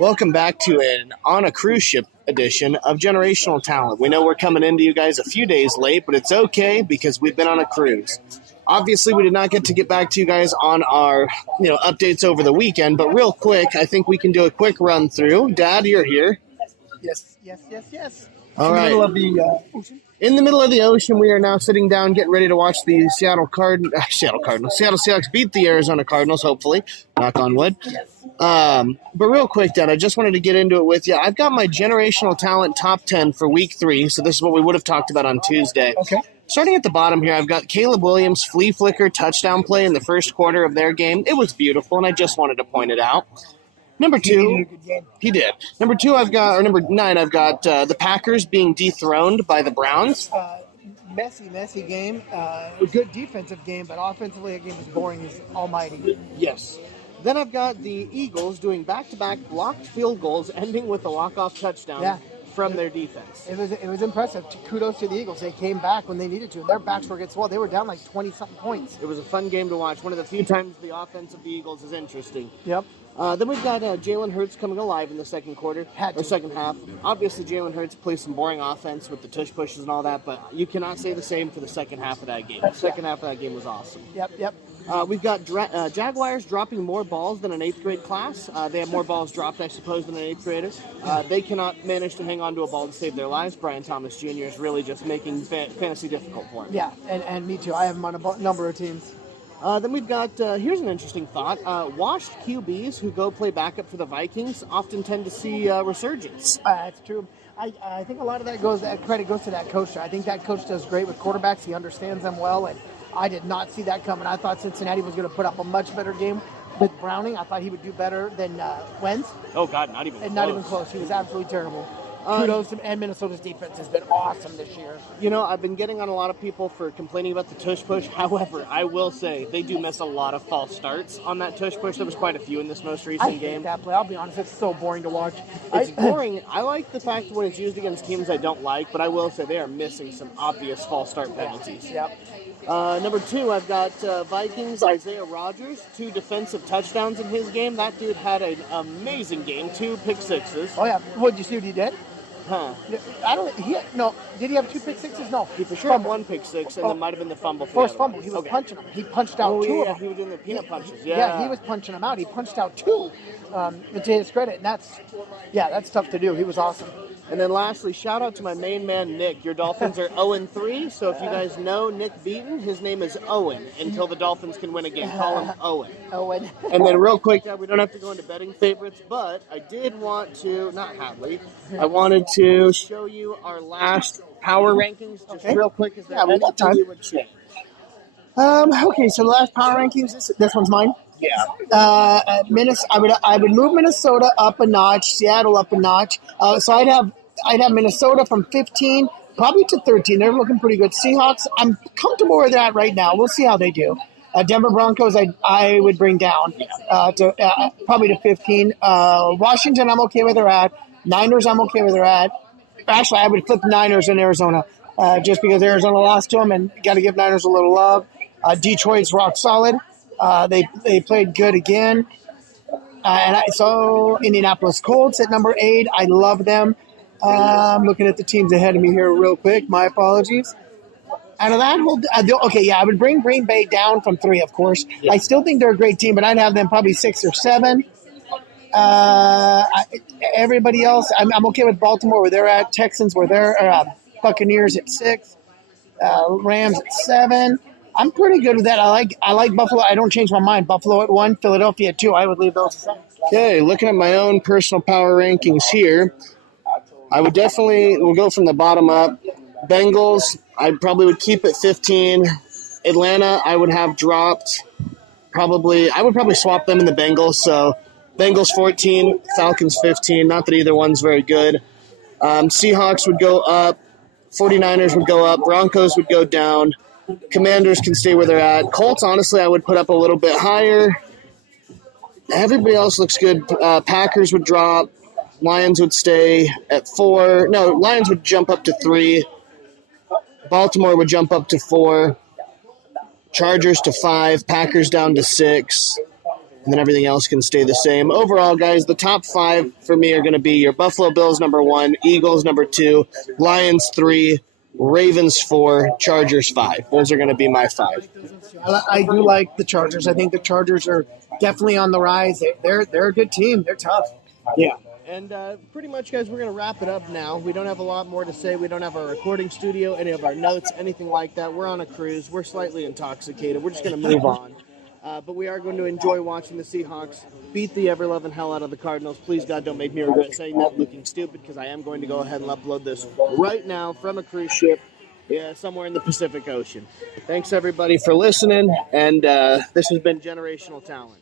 Welcome back to an on a cruise ship edition of Generational Talent. We know we're coming into you guys a few days late, but it's okay because we've been on a cruise. Obviously, we did not get back to you guys on our updates over the weekend, but real quick, I think we can do a quick run through. Dad, you're here. Yes. All right. In the middle of the ocean. In the middle of the ocean, we are now sitting down, getting ready to watch the Seattle Seahawks beat the Arizona Cardinals, hopefully. Knock on wood. But real quick, Dad, I just wanted to get into it with you. I've got my Generational Talent top 10 for week 3, so this is what we would have talked about on Tuesday. Okay. Starting at the bottom here, I've got Caleb Williams' flea flicker touchdown play in the first quarter of their game. It was beautiful, and I just wanted to point it out. Number 2, he did. Number 9, I've got the Packers being dethroned by the Browns. Messy game. A good defensive game, but offensively, that game was boring as almighty. Yes. Then I've got the Eagles doing back-to-back blocked field goals, ending with a walk-off touchdown from their defense. It was impressive. Kudos to the Eagles. They came back when they needed to. Their backs were against the wall. They were down like 20-something points. It was a fun game to watch. One of the few times the offense of the Eagles is interesting. Yep. Then we've got Jalen Hurts coming alive in the second half. Obviously, Jalen Hurts plays some boring offense with the tush pushes and all that, but you cannot say the same for the second half of that game. The second half of that game was awesome. Yep. We've got Jaguars dropping more balls than an 8th grade class. They have more balls dropped, I suppose, than an 8th grader. They cannot manage to hang on to a ball to save their lives. Brian Thomas Jr. is really just making fantasy difficult for him. Yeah, and me too. I have him on a number of teams. Then we've got, here's an interesting thought. Washed QBs who go play backup for the Vikings often tend to see resurgence. That's true. I think a lot of that credit goes to that coach. I think that coach does great with quarterbacks. He understands them well, and I did not see that coming. I thought Cincinnati was going to put up a much better game with Browning. I thought he would do better than Wentz. Oh, God, not even close. Not even close. He was absolutely terrible. Kudos to and Minnesota's defense has been awesome this year. I've been getting on a lot of people for complaining about the tush push. However, I will say they do miss a lot of false starts on that tush push. There was quite a few in this most recent game. I hate that play. I'll be honest, it's so boring to watch. It's boring. I like the fact that when it's used against teams I don't like, but I will say they are missing some obvious false start penalties. Yep. Number 2, I've got Vikings, Isaiah Rodgers, 2 defensive touchdowns in his game. That dude had an amazing game, 2 pick sixes. Oh, yeah. What, did you see what he did? Huh. Did he have 2 pick sixes? No. He for sure had 1 pick six, and then might have been the fumble. First fumble. He was punching him. He punched out 2 of them. He was doing the peanut punches. Yeah, he was punching them out. He punched out 2. To his credit, and that's tough to do. He was awesome. And then lastly, shout out to my main man, Nick. Your Dolphins are 0-3, so if you guys know Nick Beaton, his name is Owen until the Dolphins can win a game. Call him Owen. Owen. And then real quick, we don't have to go into betting favorites, but I did want to, I wanted to show you our last power rankings just real quick. Is there we got time. Okay, so the last power rankings, this one's mine. Yeah. I would move Minnesota up a notch, Seattle up a notch. So I'd have Minnesota from 15 probably to 13. They're looking pretty good. Seahawks, I'm comfortable with that right now. We'll see how they do. Denver Broncos, I would bring down to probably to 15. Washington, I'm okay where they're at. Niners, I'm okay where they're at. Actually, I would flip Niners in Arizona just because Arizona lost to them, and got to give Niners a little love. Detroit's rock solid. They played good again. So Indianapolis Colts at number 8. I love them. I'm looking at the teams ahead of me here real quick. My apologies. Out of that I would bring Green Bay down from 3, of course. Yeah. I still think they're a great team, but I'd have them probably 6 or 7. Everybody else, I'm okay with Baltimore where they're at. Texans where they're Buccaneers at 6. Rams at 7. I'm pretty good with that. I like Buffalo. I don't change my mind. Buffalo at 1, Philadelphia at 2. I would leave those the same. Okay, looking at my own personal power rankings here, I would we'll go from the bottom up. Bengals, I probably would keep at 15. Atlanta, I would have dropped I would probably swap them in the Bengals. So Bengals 14, Falcons 15. Not that either one's very good. Seahawks would go up. 49ers would go up. Broncos would go down. Commanders can stay where they're at. Colts, honestly, I would put up a little bit higher. Everybody else looks good. Packers would drop. Lions would stay at 4. No, Lions would jump up to 3. Baltimore would jump up to 4. Chargers to 5. Packers down to 6. and then everything else can stay the same. Overall, guys, the top 5 for me are going to be your Buffalo Bills number 1, Eagles number 2, Lions 3, Ravens 4, Chargers 5. Those are going to be my 5. I do like the Chargers. I think the Chargers are definitely on the rise. They're a good team. They're tough. Yeah. And pretty much, guys, we're going to wrap it up now. We don't have a lot more to say. We don't have our recording studio, any of our notes, anything like that. We're on a cruise. We're slightly intoxicated. We're just going to move on. But we are going to enjoy watching the Seahawks beat the ever-loving hell out of the Cardinals. Please, God, don't make me regret saying that, looking stupid, because I am going to go ahead and upload this right now from a cruise ship somewhere in the Pacific Ocean. Thanks, everybody, for listening, and this has been Generational Talent.